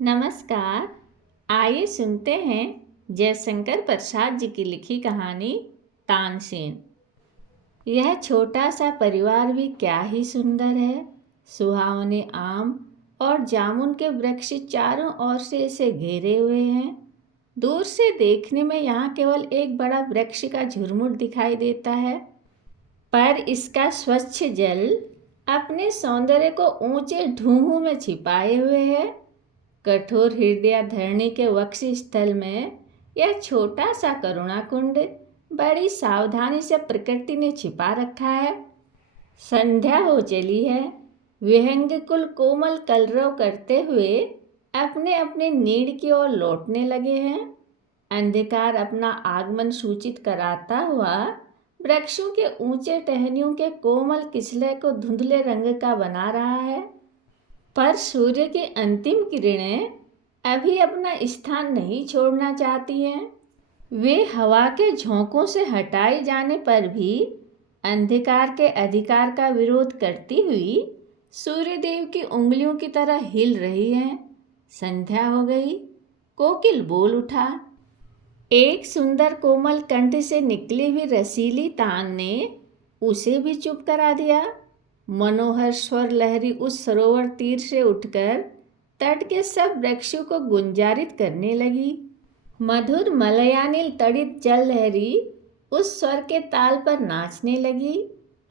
नमस्कार। आइए सुनते हैं जयशंकर प्रसाद जी की लिखी कहानी तानसेन। यह छोटा सा परिवार भी क्या ही सुंदर है। सुहावने आम और जामुन के वृक्ष चारों ओर से इसे घेरे हुए हैं। दूर से देखने में यहाँ केवल एक बड़ा वृक्ष का झुरमुट दिखाई देता है, पर इसका स्वच्छ जल अपने सौंदर्य को ऊंचे ढूंढों में छिपाए हुए है। कठोर हृदय धरणी के वक्ष स्थल में यह छोटा सा करुणा कुंड बड़ी सावधानी से प्रकृति ने छिपा रखा है। संध्या हो चली है। विहंग कुल कोमल कलरव करते हुए अपने अपने नीड़ की ओर लौटने लगे हैं। अंधकार अपना आगमन सूचित कराता हुआ वृक्षों के ऊंचे टहनियों के कोमल किसले को धुंधले रंग का बना रहा है, पर सूर्य की अंतिम किरणें अभी अपना स्थान नहीं छोड़ना चाहती हैं। वे हवा के झोंकों से हटाए जाने पर भी अंधकार के अधिकार का विरोध करती हुई सूर्यदेव की उंगलियों की तरह हिल रही हैं। संध्या हो गई। कोकिल बोल उठा। एक सुंदर कोमल कंठ से निकली हुई रसीली तान ने उसे भी चुप करा दिया। मनोहर स्वर लहरी उस सरोवर तीर से उठकर तट के सब वृक्षों को गुंजारित करने लगी। मधुर मलयानिल तड़ित जल लहरी उस स्वर के ताल पर नाचने लगी।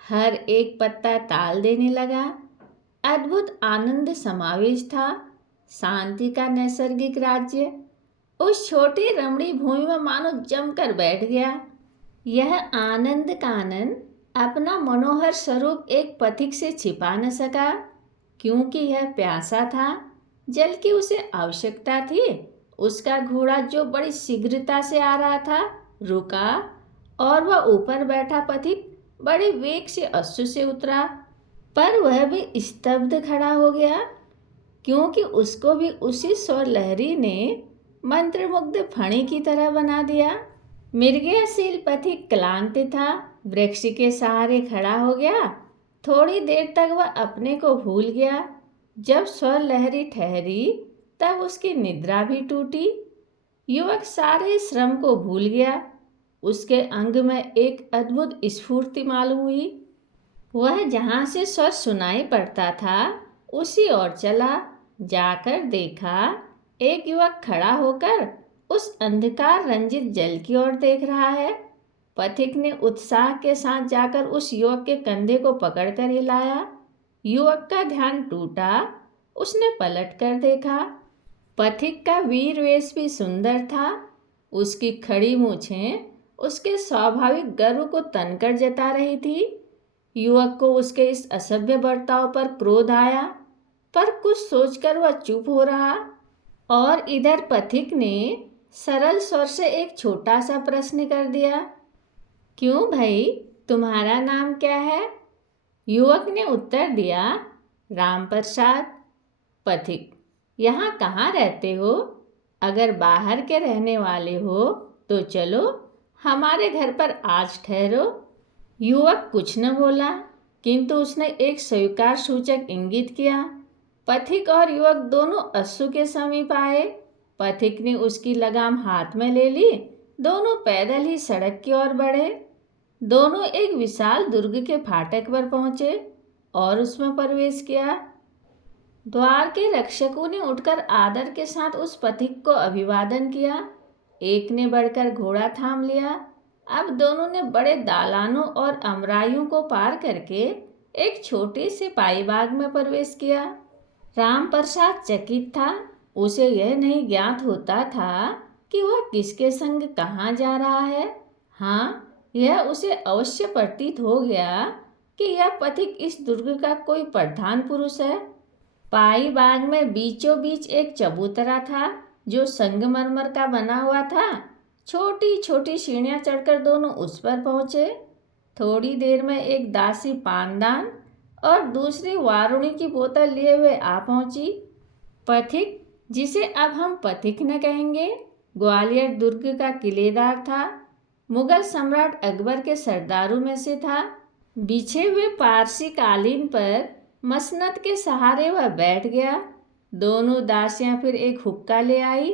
हर एक पत्ता ताल देने लगा। अद्भुत आनंद समावेश था। शांति का नैसर्गिक राज्य उस छोटी रमणी भूमि में मानो जमकर बैठ गया। यह आनंद कानन अपना मनोहर स्वरूप एक पथिक से छिपा न सका, क्योंकि यह प्यासा था। जल की उसे आवश्यकता थी। उसका घोड़ा जो बड़ी शीघ्रता से आ रहा था रुका, और वह ऊपर बैठा पथिक बड़े वेग से अश्रु से उतरा, पर वह भी स्तब्ध खड़ा हो गया, क्योंकि उसको भी उसी स्वर लहरी ने मंत्रमुग्ध फणी की तरह बना दिया। मृगयाशील पथिक क्लांत था। वृक्ष के सहारे खड़ा हो गया। थोड़ी देर तक वह अपने को भूल गया। जब स्वर लहरी ठहरी तब उसकी निद्रा भी टूटी। युवक सारे श्रम को भूल गया। उसके अंग में एक अद्भुत स्फूर्ति मालूम हुई। वह जहाँ से स्वर सुनाई पड़ता था उसी ओर चला। जाकर देखा एक युवक खड़ा होकर उस अंधकार रंजित जल की ओर देख रहा है। पथिक ने उत्साह के साथ जाकर उस युवक के कंधे को पकड़कर हिलाया। युवक का ध्यान टूटा। उसने पलट कर देखा। पथिक का वीर वेश भी सुंदर था। उसकी खड़ी मूछें उसके स्वाभाविक गर्व को तनकर जता रही थी। युवक को उसके इस असभ्य बर्ताव पर क्रोध आया, पर कुछ सोचकर वह चुप हो रहा। और इधर पथिक ने सरल स्वर से एक छोटा सा प्रश्न कर दिया, क्यों भाई, तुम्हारा नाम क्या है? युवक ने उत्तर दिया, राम प्रसाद। पथिक, यहाँ कहाँ रहते हो? अगर बाहर के रहने वाले हो तो चलो हमारे घर पर आज ठहरो। युवक कुछ न बोला, किंतु उसने एक स्वीकार सूचक इंगित किया। पथिक और युवक दोनों अश्रु के समीप आए। पथिक ने उसकी लगाम हाथ में ले ली। दोनों पैदल ही सड़क की ओर बढ़े। दोनों एक विशाल दुर्ग के फाटक पर पहुंचे और उसमें प्रवेश किया। द्वार के रक्षकों ने उठकर आदर के साथ उस पथिक को अभिवादन किया। एक ने बढ़कर घोड़ा थाम लिया। अब दोनों ने बड़े दालानों और अमराइयों को पार करके एक छोटे से पाई बाग में प्रवेश किया। राम प्रसाद चकित था। उसे यह नहीं ज्ञात होता था कि वह किसके संग कहाँ जा रहा है। हाँ, यह उसे अवश्य प्रतीत हो गया कि यह पथिक इस दुर्ग का कोई प्रधान पुरुष है। पाई बाग में बीचों बीच एक चबूतरा था जो संगमरमर का बना हुआ था। छोटी छोटी सीढ़ियाँ चढ़कर दोनों उस पर पहुँचे। थोड़ी देर में एक दासी पानदान और दूसरी वारुणी की बोतल लिए हुए आ पहुँची। पथिक, जिसे अब हम पथिक न कहेंगे, ग्वालियर दुर्ग का किलेदार था। मुगल सम्राट अकबर के सरदारों में से था। बिछे हुए पारसी कालीन पर मसनद के सहारे वह बैठ गया। दोनों दासियां फिर एक हुक्का ले आई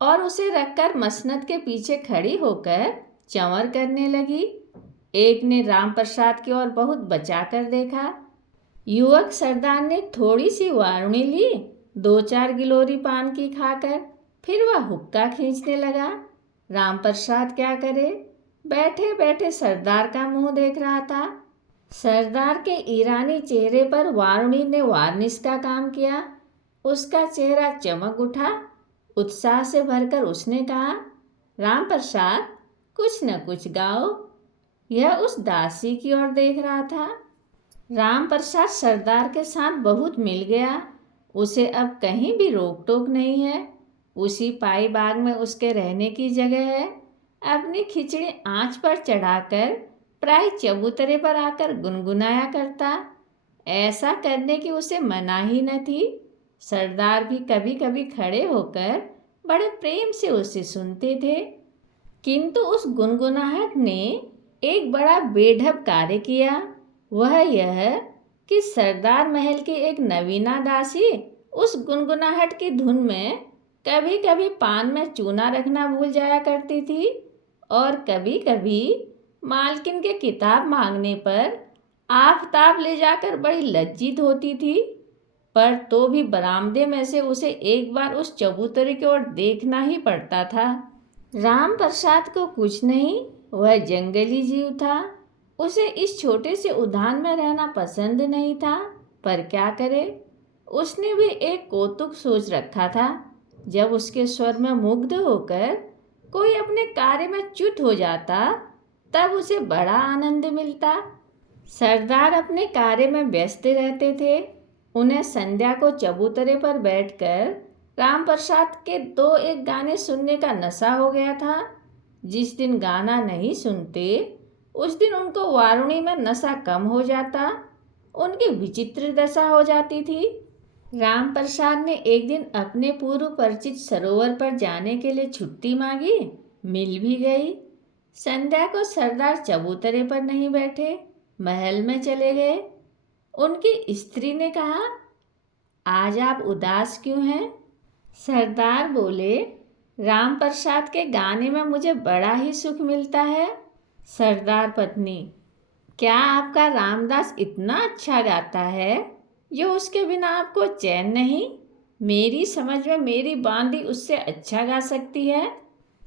और उसे रखकर मसनद के पीछे खड़ी होकर चंवर करने लगी। एक ने राम प्रसाद की ओर बहुत बचाकर देखा। युवक सरदार ने थोड़ी सी वारुणी ली, 2-4 गिलोरी पान की खाकर फिर वह हुक्का खींचने लगा। राम प्रसाद क्या करे, बैठे बैठे सरदार का मुंह देख रहा था। सरदार के ईरानी चेहरे पर वारुणी ने वार्निश का काम किया। उसका चेहरा चमक उठा। उत्साह से भरकर उसने कहा, राम प्रसाद, कुछ न कुछ गाओ। यह उस दासी की ओर देख रहा था। राम प्रसाद सरदार के साथ बहुत मिल गया। उसे अब कहीं भी रोक टोक नहीं है। उसी पाई बाग में उसके रहने की जगह है। अपनी खिचड़ी आंच पर चढ़ाकर प्राय चबूतरे पर आकर गुनगुनाया करता। ऐसा करने की उसे मनाही न थी। सरदार भी कभी कभी खड़े होकर बड़े प्रेम से उसे सुनते थे। किंतु उस गुनगुनाहट ने एक बड़ा बेढब कार्य किया। वह यह कि सरदार महल की एक नवीना दासी उस गुनगुनाहट की धुन में कभी कभी पान में चूना रखना भूल जाया करती थी और कभी कभी मालकिन के किताब मांगने पर आफताब ले जाकर बड़ी लज्जित होती थी। पर तो भी बरामदे में से उसे एक बार उस चबूतरे की ओर देखना ही पड़ता था। राम प्रसाद को कुछ नहीं, वह जंगली जीव था। उसे इस छोटे से उद्यान में रहना पसंद नहीं था, पर क्या करे, उसने भी एक कौतुक सोच रखा था। जब उसके स्वर में मुग्ध होकर कोई अपने कार्य में च्युत हो जाता, तब उसे बड़ा आनंद मिलता। सरदार अपने कार्य में व्यस्त रहते थे। उन्हें संध्या को चबूतरे पर बैठकर राम प्रसाद के 2-1 गाने सुनने का नशा हो गया था। जिस दिन गाना नहीं सुनते, उस दिन उनको वारुणी में नशा कम हो जाता। उनकी विचित्र दशा हो जाती थी। राम प्रसाद ने एक दिन अपने पूर्व परिचित सरोवर पर जाने के लिए छुट्टी मांगी। मिल भी गई। संध्या को सरदार चबूतरे पर नहीं बैठे, महल में चले गए। उनकी स्त्री ने कहा, आज आप उदास क्यों हैं? सरदार बोले, राम प्रसाद के गाने में मुझे बड़ा ही सुख मिलता है। सरदार पत्नी, क्या आपका रामदास इतना अच्छा गाता है जो उसके बिना आपको चैन नहीं? मेरी समझ में मेरी बांदी उससे अच्छा गा सकती है।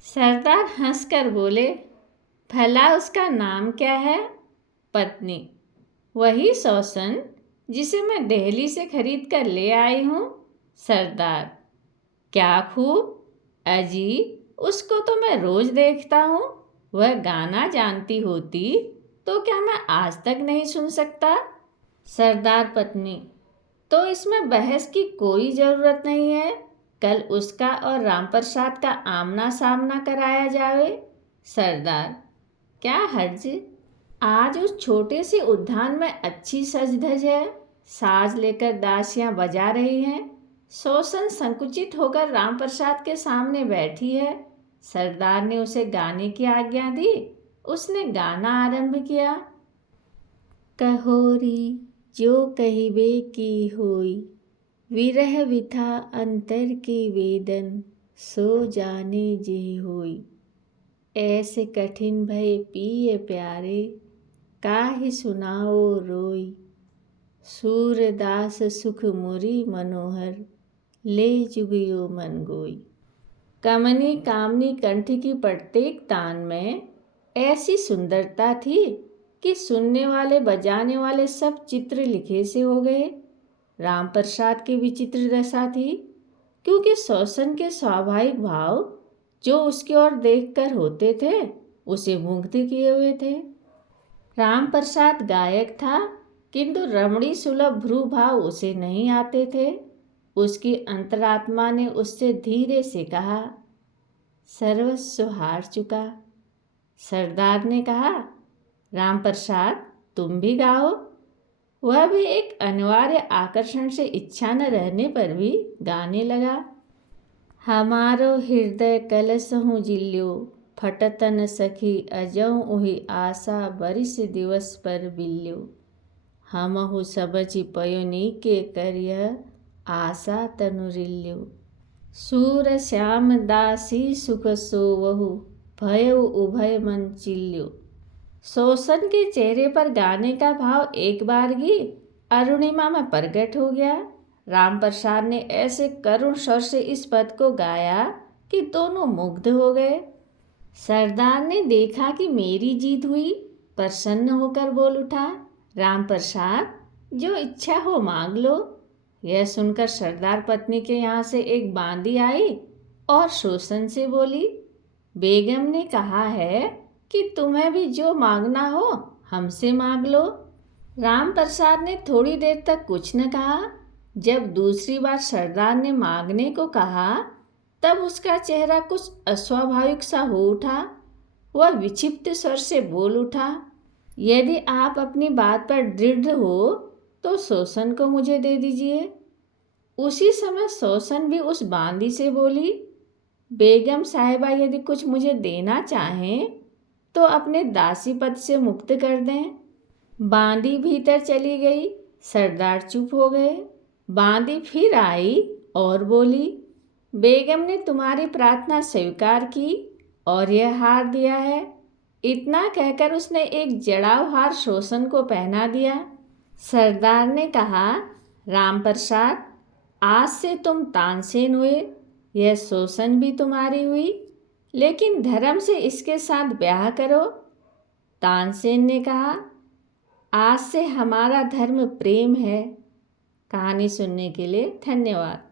सरदार हंसकर बोले, भला उसका नाम क्या है? पत्नी, वही सौसन जिसे मैं दिल्ली से खरीद कर ले आई हूँ। सरदार, क्या खूब, अजी, उसको तो मैं रोज देखता हूँ। वह गाना जानती होती तो क्या मैं आज तक नहीं सुन सकता? सरदार पत्नी, तो इसमें बहस की कोई ज़रूरत नहीं है। कल उसका और राम प्रसाद का आमना सामना कराया जावे। सरदार, क्या हर्ज? आज उस छोटे से उद्यान में अच्छी सज धज है। साज लेकर दासियां बजा रही हैं। सौसन संकुचित होकर राम प्रसाद के सामने बैठी है। सरदार ने उसे गाने की आज्ञा दी। उसने गाना आरंभ किया। कहोरी जो कहिबे की होई, विरह विथा अंतर की वेदन, सो जाने जे होई। ऐसे कठिन भय पिए प्यारे, काहि सुनाओ रोई। सूरदास सुख मुरी मनोहर, ले जुगियो मन गोई। कमनी कामनी कंठ की प्रत्येक तान में ऐसी सुंदरता थी कि सुनने वाले बजाने वाले सब चित्र लिखे से हो गए। राम प्रसाद की विचित्र दशा थी, क्योंकि सौसन के स्वाभाविक भाव जो उसकी ओर देखकर होते थे, उसे मुग्ध किए हुए थे। राम प्रसाद गायक था, किंतु रमणी सुलभ भ्रू भाव उसे नहीं आते थे। उसकी अंतरात्मा ने उससे धीरे से कहा, सर्वस्व हार चुका। सरदार ने कहा, राम प्रसाद, तुम भी गाओ। वह भी एक अनिवार्य आकर्षण से इच्छा न रहने पर भी गाने लगा। हमारो हृदय कलसहु जिल्यो, फटतन सखी अजऊ उही आशा बरिस दिवस पर बिल्यो। हमहु सबचि पयोनी के करिय, आशा तनुरिल्यु। सूर श्याम दासी सुख सोवहु, भयउ उभय मन चिल्यु। शोषण के चेहरे पर गाने का भाव एक बारगी अरुणिमा में प्रकट हो गया। राम प्रसाद ने ऐसे करुण स्वर से इस पद को गाया कि दोनों मुग्ध हो गए। सरदार ने देखा कि मेरी जीत हुई, प्रसन्न होकर बोल उठा, राम प्रसाद, जो इच्छा हो मांग लो। यह सुनकर सरदार पत्नी के यहाँ से एक बांदी आई और शोषण से बोली, बेगम ने कहा है कि तुम्हें भी जो मांगना हो हमसे मांग लो। राम प्रसाद ने थोड़ी देर तक कुछ न कहा। जब दूसरी बार सरदार ने मांगने को कहा तब उसका चेहरा कुछ अस्वाभाविक सा हो उठा। वह विक्षिप्त स्वर से बोल उठा, यदि आप अपनी बात पर दृढ़ हो तो शोषण को मुझे दे दीजिए। उसी समय शोषण भी उस बांदी से बोली, बेगम साहिबा यदि कुछ मुझे देना चाहें तो अपने दासी पद से मुक्त कर दें। बांदी भीतर चली गई। सरदार चुप हो गए। बांदी फिर आई और बोली, बेगम ने तुम्हारी प्रार्थना स्वीकार की और यह हार दिया है। इतना कहकर उसने एक जड़ाऊ हार शोषण को पहना दिया। सरदार ने कहा, राम प्रसाद, आज से तुम तानसेन हुए, यह शोषण भी तुम्हारी हुई, लेकिन धर्म से इसके साथ ब्याह करो। तानसेन ने कहा, आज से हमारा धर्म प्रेम है। कहानी सुनने के लिए धन्यवाद।